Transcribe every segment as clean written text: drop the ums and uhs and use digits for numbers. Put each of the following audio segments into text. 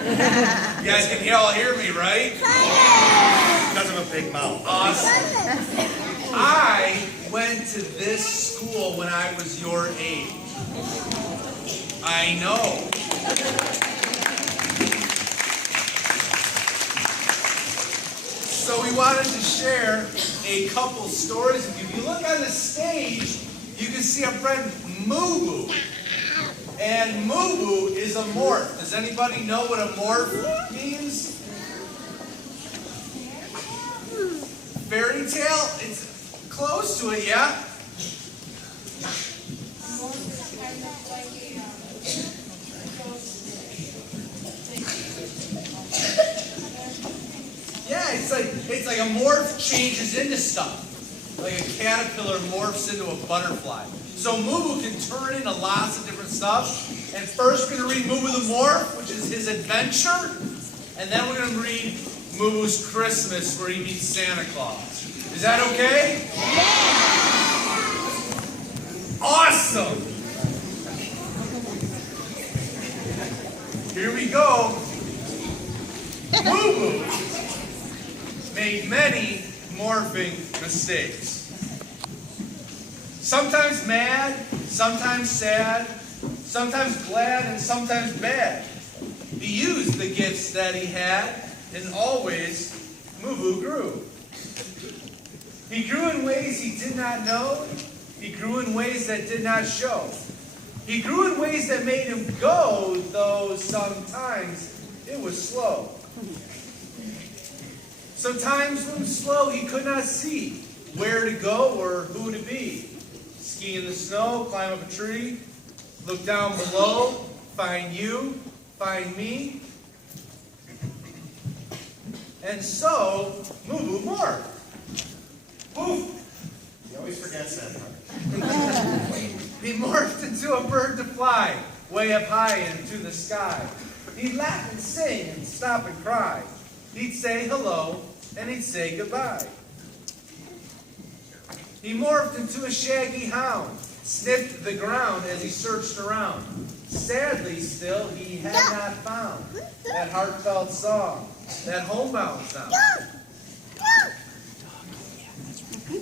You guys can all hear me, right? Because of a big mouth. Awesome. I went to this school when I was your age. I know. So we wanted to share a couple stories with you. If you look on the stage, you can see our friend Mubu. And Mubu is a morph. Does anybody know what a morph means? Fairy tale? It's close to it, yeah? Yeah, it's like a morph changes into stuff. Like a caterpillar morphs into a butterfly. So Mubu can turn into lots of different stuff. And first we're going to read Mubu the Morph, which is his adventure. And then we're going to read Mubu's Christmas, where he meets Santa Claus. Is that okay? Yeah! Awesome! Here we go. Mubu made many morphing mistakes. Sometimes mad, sometimes sad, sometimes glad, and sometimes bad. He used the gifts that he had, and always Mubu grew. He grew in ways he did not know. He grew in ways that did not show. He grew in ways that made him go, though sometimes it was slow. Sometimes when slow, he could not see where to go or who to be. Ski in the snow, climb up a tree, look down below, find you, find me. And so, Mubu morphed. Poof! He always forgets that part. He morphed into a bird to fly, way up high into the sky. He'd laugh and sing and stop and cry. He'd say hello, and he'd say goodbye. He morphed into a shaggy hound, sniffed the ground as he searched around. Sadly, still, he had not found that heartfelt song, that homebound sound.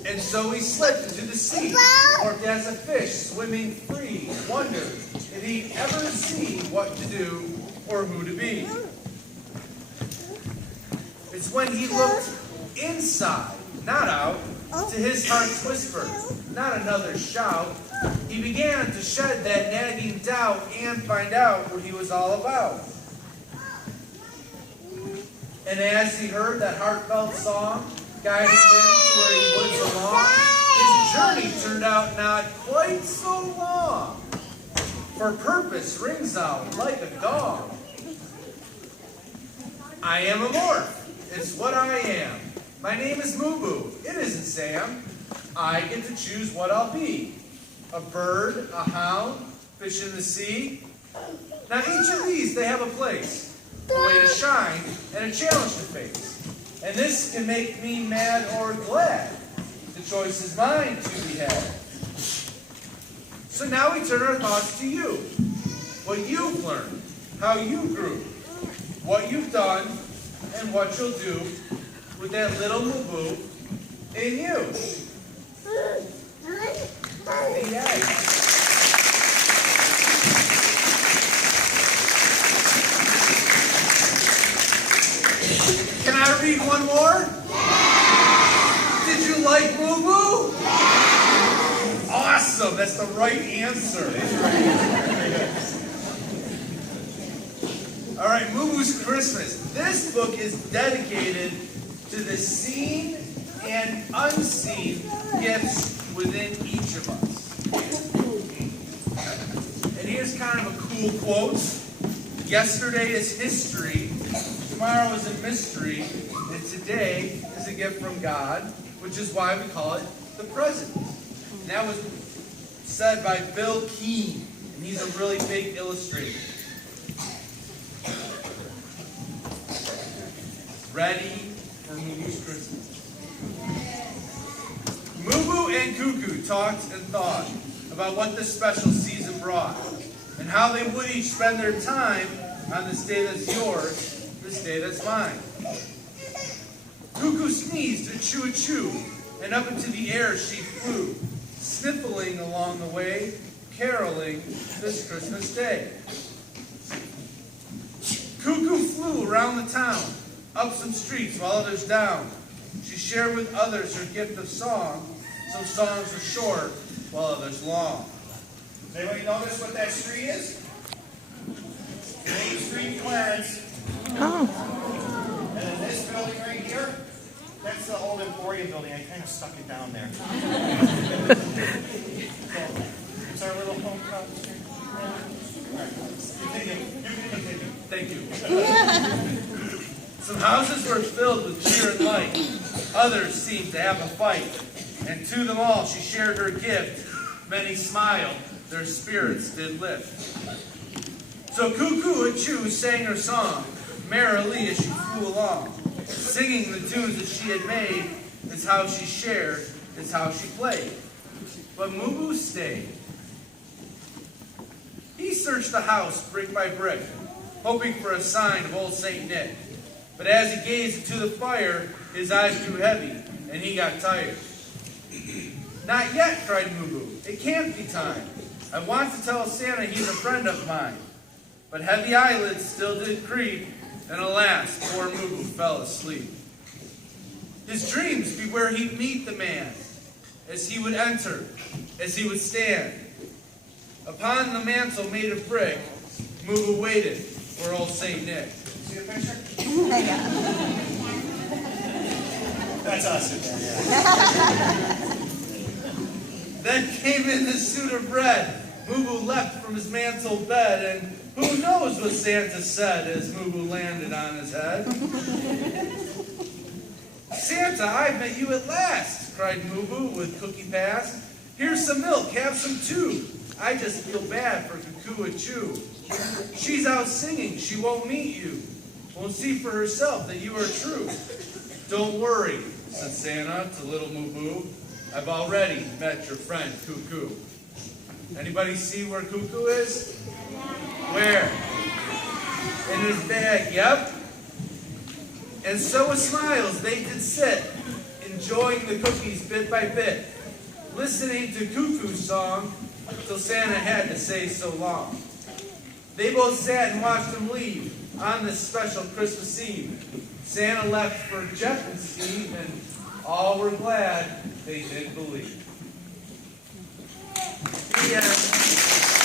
And so he slipped into the sea, morphed as a fish, swimming free, wondered if he'd ever see what to do or who to be. It's when he looked inside, not out, to his heart's whisper, not another shout. He began to shed that nagging doubt and find out what he was all about. And as he heard that heartfelt song, guiding him to where he would belong, his journey turned out not quite so long. For purpose rings out like a gong. I am a morph. It's what I am. My name is Mubu. It isn't Sam. I get to choose what I'll be. A bird, a hound, fish in the sea. Now each of these, they have a place, a way to shine, and a challenge to face. And this can make me mad or glad. The choice is mine to be had. So now we turn our thoughts to you. What you've learned, how you grew, what you've done, and what you'll do with that little Mubu in you. Yay. Can I read one more? Yeah. Did you like Mubu? Yeah. Awesome, that's the right answer. All right, Mubu's Christmas. This book is dedicated to the seen and unseen gifts within each of us. And here's kind of a cool quote. Yesterday is history, tomorrow is a mystery, and today is a gift from God, which is why we call it the present. And that was said by Bill Keane, and he's a really big illustrator. Ready for Mubu's Christmas. Mubu and Cuckoo talked and thought about what this special season brought, and how they would each spend their time on this day that's yours, this day that's mine. Cuckoo sneezed, a-choo, and up into the air she flew, sniffling along the way, caroling this Christmas day. Cuckoo flew around the town, up some streets while others down. She shared with others her gift of song. Some songs were short while others long. Does anybody notice what that street is? Main Street, Clarence. Oh. And then this building right here, that's the old Emporium building. I kind of stuck it down there. It's our little home street. All right, continue. You can continue. Thank you. Some houses were filled with cheer and light. Others seemed to have a fight. And to them all she shared her gift. Many smiled, their spirits did lift. So Cuckoo a-choo sang her song, merrily as she flew along. Singing the tunes that she had made is how she shared, is how she played. But Mubu stayed. He searched the house brick by brick, hoping for a sign of old Saint Nick. But as he gazed into the fire, his eyes grew heavy, and he got tired. Not yet, cried Mubu. It can't be time. I want to tell Santa he's a friend of mine. But heavy eyelids still did creep, and alas, poor Mubu fell asleep. His dreams be where he'd meet the man, as he would enter, as he would stand. Upon the mantle made of brick, Mubu waited for old Saint Nick. See the picture? That's us. Yeah. Then came in the suit of bread. Mubu leapt from his mantle bed, and who knows what Santa said as Mubu landed on his head. Santa, I've met you at last, cried Mubu with cookie pass. Here's some milk, have some too. I just feel bad for Cuckoo a-choo. She's out singing, she won't meet you. Won't see for herself that you are true. Don't worry, said Santa to little Mubu. I've already met your friend Cuckoo. Anybody see where Cuckoo is? Where? In his bag, yep. And so with smiles they did sit, enjoying the cookies bit by bit, listening to Cuckoo's song till Santa had to say so long. They both sat and watched him leave on this special Christmas Eve. Santa left for Jeff and Steve, and all were glad they did believe. The end.